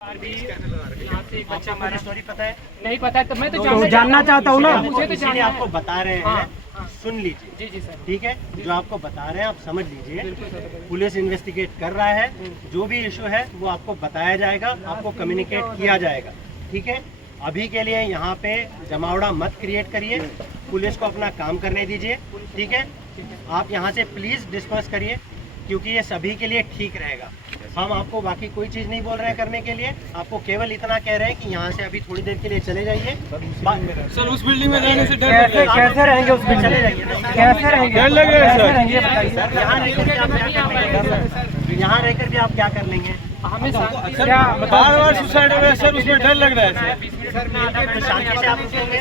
यहाँ से एक बच्चा हमारा स्टोरी पता है? नहीं पता है तो मैं तो जानना चाहता हूँ ना। मुझे तो इसलिए जानना आपको बता रहे हैं। हाँ। सुन लीजिए। जी जी सर। ठीक है, जो आपको बता रहे हैं आप समझ लीजिए। बिल्कुल सर। पुलिस इन्वेस्टिगेट कर रहा है, जो भी इशू है वो आपको बताया जाएगा, आपको कम्युनिकेट किया जाएगा। ठीक है, अभी के लिए यहाँ पे जमावड़ा मत क्रिएट करिए, पुलिस को अपना काम करने दीजिए। ठीक है, आप यहाँ से प्लीज डिस्पर्स करिए, क्योंकि ये सभी के लिए ठीक रहेगा। हम आपको बाकी कोई चीज़ नहीं बोल रहे हैं करने के लिए, आपको केवल इतना कह रहे हैं कि यहाँ से अभी थोड़ी देर के लिए चले जाइए। सर उस बिल्डिंग में रहने से कैसे रहेंगे उस बिल्डिंग चले में? जाइए। कैसे रहेंगे? डर लग रहा है सर। यहाँ रहकर भी आप क्या कर लेंगे? हमें शांति से बार सुसाइड हो रहा है सर, उसमें डर लग रहा है सर। तो शांति से आप रुकेंगे,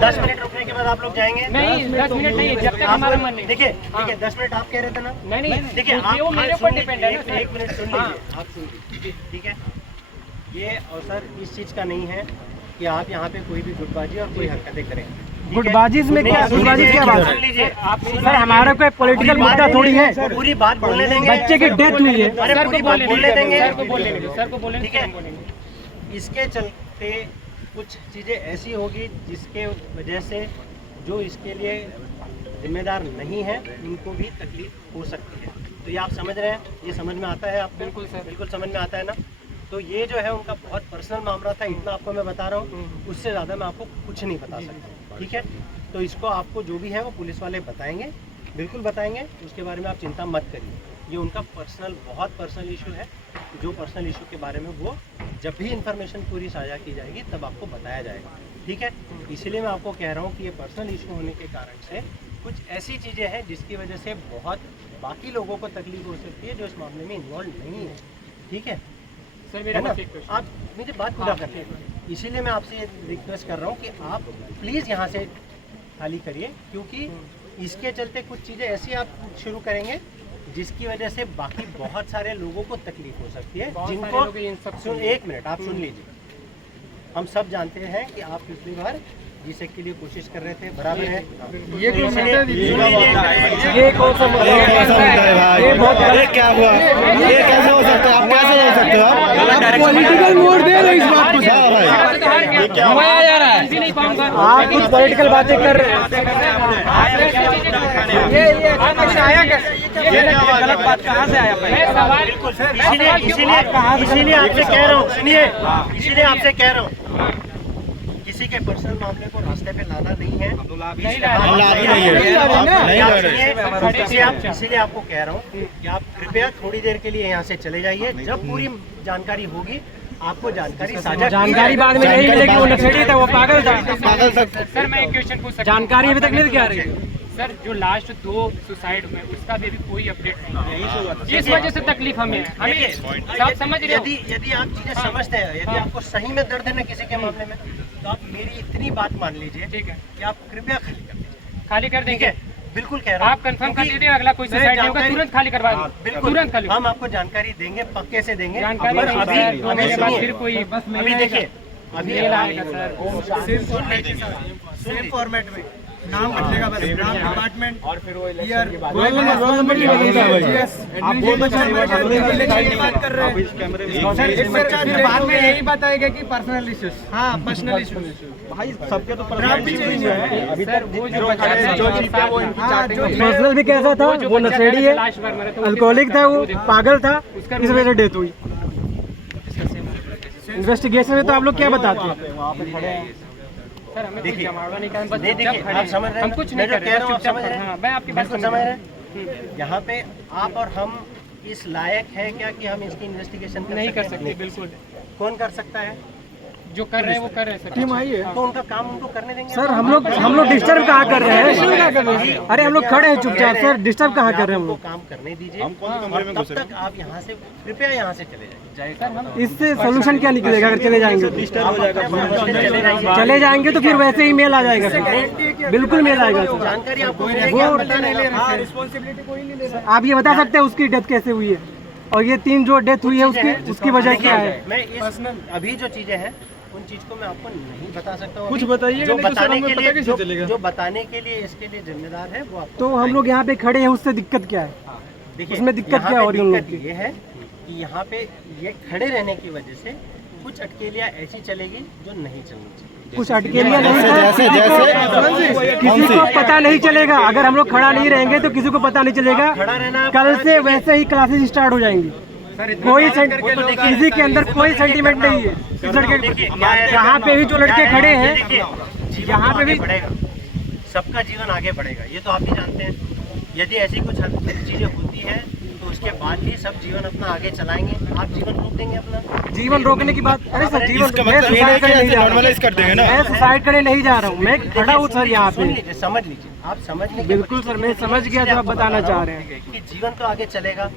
10 मिनट रुकने के बाद आप लोग जाएंगे। नहीं 10 मिनट नहीं, जब तक हमारा मन नहीं। देखिए ठीक है, 10 मिनट आप कह रहे थे ना। नहीं देखिए वो मेरे ऊपर डिपेंड है ना सर। एक मिनट सुन लीजिए, आप सुन लीजिए। ठीक है, ये अवसर इस चीज़ का नहीं है कि आप यहाँ पे कोई भी गुटबाजी और कोई हरकतें करें। गुटबाजी में क्या? गुटबाजी क्या बात सुन है? लीजिए आप। सर हमारा कोई पॉलिटिकल मुद्दा थोड़ी है। पूरी बात बोलने देंगे। बच्चे की डेथ हुई है। अरे सर पूरी को बात बोलने देंगे। सर को बोलने दीजिए, सर को बोलने ठीक है। बोलेंगे। इसके चलते कुछ चीज़ें ऐसी होगी जिसके वजह से जो इसके लिए जिम्मेदार नहीं है इनको भी तकलीफ हो सकती है। तो ये आप समझ रहे हैं, ये समझ में आता है आपको? बिल्कुल सर। बिल्कुल समझ में आता है ना। तो ये जो है उनका बहुत पर्सनल मामला था, इतना आपको मैं बता रहा हूँ, उससे ज़्यादा मैं आपको कुछ नहीं बता सकता। ठीक है, तो इसको आपको जो भी है वो पुलिस वाले बताएंगे, बिल्कुल बताएंगे, उसके बारे में आप चिंता मत करिए। ये उनका पर्सनल, बहुत पर्सनल इशू है, जो पर्सनल इशू के बारे में वो जब भी इंफॉर्मेशन पूरी साझा की जाएगी तब आपको बताया जाएगा। ठीक है, इसीलिए मैं आपको कह रहा हूँ कि ये पर्सनल इशू होने के कारण से कुछ ऐसी चीज़ें हैं जिसकी वजह से बहुत बाकी लोगों को तकलीफ हो सकती है जो इस मामले में इन्वॉल्व नहीं है। ठीक है सर है मेरा ना, बस एक क्वेश्चन। आप मुझे बात पूरा कर लें। इसीलिए मैं आपसे ये रिक्वेस्ट कर रहा हूँ कि आप प्लीज़ यहाँ से खाली करिए, क्योंकि इसके चलते कुछ चीज़ें ऐसी आप शुरू करेंगे जिसकी वजह से बाकी बहुत सारे लोगों को तकलीफ हो सकती है, बहुत सारे जिनको लोग इन सब सुन, एक मिनट आप सुन लीजिए। हम सब जानते हैं कि आप पिछली बार जीसे के लिए कोशिश कर रहे थे, बराबर है। ये तो क्यों इसलिए- ये कौन सा मुद्दा है? ये बहुत गलत क्या हुआ? ये कैसे हो सकता है? आप कैसे हो सकते हो? आप पॉलिटिकल मोड़ दे रहे इस बात को सर भाई। घुमाया जा रहा है, नहीं पाऊंगा। आप कुछ पॉलिटिकल बातें कर रहे हैं। गलत बात कहाँ से आया? मैं सवाल इसीलिए आपसे कह रहा हूँ, सुनिए, इसीलिए आपसे कह रहा हूँ, किसी के पर्सनल मामले को रास्ते पे लाना नहीं है। इसीलिए आपको कह रहा हूँ कि आप कृपया थोड़ी देर के लिए यहाँ से चले जाइए। जब पूरी जानकारी होगी आपको जानकारी साझा जानकारी बाद में नहीं मिलेगी। वो नशेड़ी था, वो पागल था। सर मैं एक क्वेश्चन पूछ सकता हूँ? जानकारी अभी तक नहीं क्या रही? सर जो लास्ट 2 सुसाइड हुए उसका भी अभी कोई अपडेट नहीं है, इस वजह से तकलीफ हमें है। हमें सब समझ रहे हो? यदि आप चीजें समझते हैं, यदि आपको सही में दर्द है ना किसी के मामले में, तो आप मेरी इतनी बात मान लीजिए। ठीक है, कि आप कृपया खाली कर दीजिए। खाली कर ठीक देंगे। है, बिल्कुल कह रहा हूँ। आप कंफर्म कर दीजिए, अगला कोई सुसाइड नहीं होगा, तुरंत खाली करवा दो। बिल्कुल, तुरंत खाली। हम आपको जानकारी देंगे, पक्के से देंगे। जानकारी पर नहीं अभी सर, 2 महीने बाद फिर कोई अभी देखिए, अभी मेल आएगा सर। सेम फॉर्मेट में नाम बदलेगा बस, नाम, डिपार्टमेंट और फिर वो ईयर रोल नंबर नहीं बदलता भाई। आप बोल बात कर रहे हैं। बाद में यही बताएगा कि पर्सनल इश्यूज। हाँ पर्सनल इश्यूज भाई, सबके तो अभी सर वो जो बचा है, जो चीज पे वो पर्सनल भी कैसा था? वो नशेड़ी है, अल्कोहलिक था, वो पागल था, इस वजह से डेथ हुई। इन्वेस्टिगेशन में तो आप लोग क्या बताते हैं? सर हमें कुछ जमावड़ा नहीं करना, बस नहीं, देखिए, जब खड़े आप समझ रहे हैं, हम कुछ मैं नहीं जो कर रहे, कह रहा हूँ, चुपचाप आप समझ रहे हैं? हाँ, मैं आपकी बात बिल्कुल समझ रहे हैं। यहाँ पे आप और हम इस लायक है क्या कि हम इसकी इन्वेस्टिगेशन नहीं कर सकते, बिल्कुल। कौन कर सकता है? जो कर रहे हैं वो कर रहे हैं सर। टीम आई है तो उनका काम उनको करने देंगे। सर। हम लोग डिस्टर्ब कहाँ कर रहे हैं? अरे हम लोग खड़े हैं चुपचाप सर, डिस्टर्ब कहाँ कर रहे हैं हम लोग? काम करने दीजिए। और तब तक आप यहाँ से कृपया यहाँ से चले जाइए। इससे सोल्यूशन क्या निकलेगा अगर चले जाएंगे तो? चले जाइए। चले जाएंगे तो फिर वैसे ही मेल आ जाएगा सर, बिल्कुल मेल आएगा सर। जानकारी आपको रिस्पॉन्सिबिलिटी कोई नहीं ले रहा। आप ये बता सकते हैं उसकी डेथ कैसे हुई है, और ये 3 जो डेथ हुई है उसकी वजह क्या है? मैं इस अभी जो चीजें हैं उन चीज को मैं आपको नहीं बता सकता हूँ। कुछ बताइए, जो नहीं तो सर बताने हमें के पता लिए कैसे चलेगा? जो बताने के लिए इसके लिए जिम्मेदार है वो आपको तो हम लोग यहाँ पे खड़े हैं, उससे दिक्कत क्या है? देखिए, उसमें दिक्कत यहाँ क्या पे हो रही है उन लोग दिक्कत की? ये है कि यहाँ पे ये खड़े रहने की वजह से कुछ अटकेलियाँ ऐसी चलेगी जो नहीं चलनी चाहिए। कुछ अटकेलियाँ नहीं सर, किसी को पता नहीं चलेगा। अगर हम लोग खड़ा नहीं रहेंगे तो किसी को पता नहीं चलेगा। खड़ा रहना कल से वैसे ही क्लासेस स्टार्ट हो जाएंगी। कोई किसी के अंदर कोई सेंटीमेंट नहीं है। इस लड़के यहाँ पे भी जो लड़के खड़े हैं, यहाँ पे भी बढ़ेगा, सबका जीवन आगे बढ़ेगा, ये तो आप भी जानते हैं। यदि ऐसी कुछ चीजें होती हैं तो उसके बाद भी सब जीवन अपना आगे चलाएंगे। आप जीवन रोक देंगे अपना? जीवन रोकने की बात, अरे सर जीवन मैं सुसाइड करने नहीं जा रहा हूँ, मैं सुसाइड करने नहीं जा रहा हूँ, मैं खड़ा हूँ सर यहाँ सुन पे। लीजिए, समझ लीजिए, आप समझने की बिल्कुल सर, मैं समझ गया जो आप बताना चाह रहे हैं। कि जीवन तो आगे चलेगा,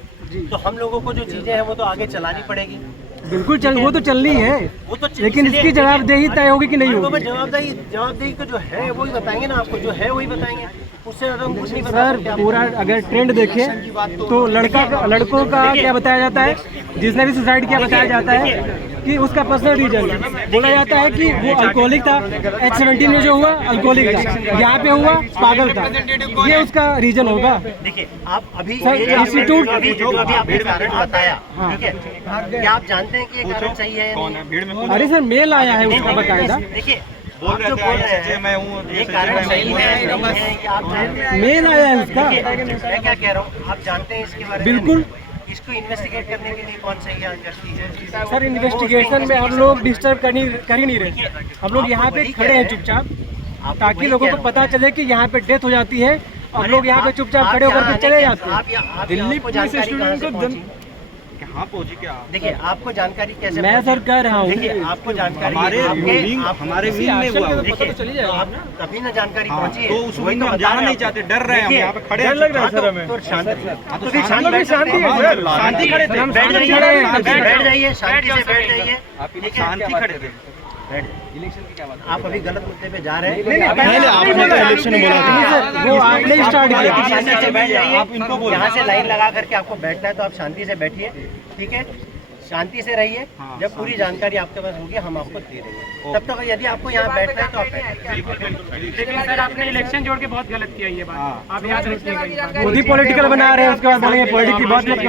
तो हम लोगों को जो चीजें हैं वो तो आगे चलानी पड़ेगी। बिल्कुल चल, वो तो चलनी है, वो तो लेकिन इसकी जवाबदेही तय होगी कि नहीं होगी? जवाबदेही को जो है वही बताएंगे ना, आपको जो है वही बताएंगे, उससे ज्यादा हम कुछ नहीं बता सर सकते। पूरा अगर ट्रेंड देखें तो लड़कों का क्या बताया जाता है, जिसने भी सुसाइड किया बताया जाता है कि उसका पर्सनल रीजन बोला जाता है कि वो अल्कोहलिक था, H17 में जो हुआ अल्कोहलिक था, यहाँ पे हुआ पागल था, ये उसका रीजन होगा। देखिए आप अभी सर, इंस्टीट्यूट जो अभी आपने कारण बताया, ठीक है, क्या आप जानते हैं कि ये कारण सही है या नहीं? अरे सर मेल आया है उसका बकायदा, देखिए आप जो बोल रहे हैं मैं हूँ, ये कारण सही है नहीं है, ये आप जानते हैं। मेल आया है उसका। मैं क्या कह रहा हूँ, आप जानते हैं इसके बारे में? बिल्कुल। इसको इन्वेस्टिगेट करने के लिए कौन सही है? सर इन्वेस्टिगेशन में हम लोग डिस्टर्ब कर ही नहीं रहे, हम लोग यहाँ पे खड़े हैं चुपचाप, ताकि लोगों को पता चले कि यहाँ पे डेथ हो जाती है, हम लोग यहाँ पे चुपचाप खड़े होकर के चले जाते हैं। दिल्ली पुलिस स्टूडेंट को कहाँ पहुँची क्या? देखिए आपको जानकारी कैसे? मैं सर कह रहा हूँ देखिए आपको जानकारी हमारे विंग में हुआ, देखिए आप तभी ना जानकारी पहुंची है, तो उस विंग में हम जाना नहीं चाहते, डर रहे हैं, हम यहाँ पे खड़े हैं। लग रहा है सर हमें। तो शांति शांति खड़े थे, बैठ जाइए, शांति से बैठ जाइए, ठीक है? शांति खड़े थे। इलेक्शन की क्या बात? आप अभी गलत मुद्दे पे जा रहे हैं। वो आपने स्टार्ट किया। शांति से बैठ जाइए, आप इनको बोलो, यहाँ से लाइन लगा करके आपको बैठना है तो आप शांति से बैठिए, ठीक है? शांति से रहिए, जब पूरी जानकारी आपके पास होगी हम आपको दे देंगे, तब तक यदि आपको यहाँ बैठना है तो आप बैठिए। लेकिन सर आपने इलेक्शन जोड़ के बहुत गलत किया ये बात, आप याद रखिएगा। खुद ही पॉलिटिकल बना रहे हैं, उसके बाद बोलेंगे पॉलिटिक्स की बात मत करो।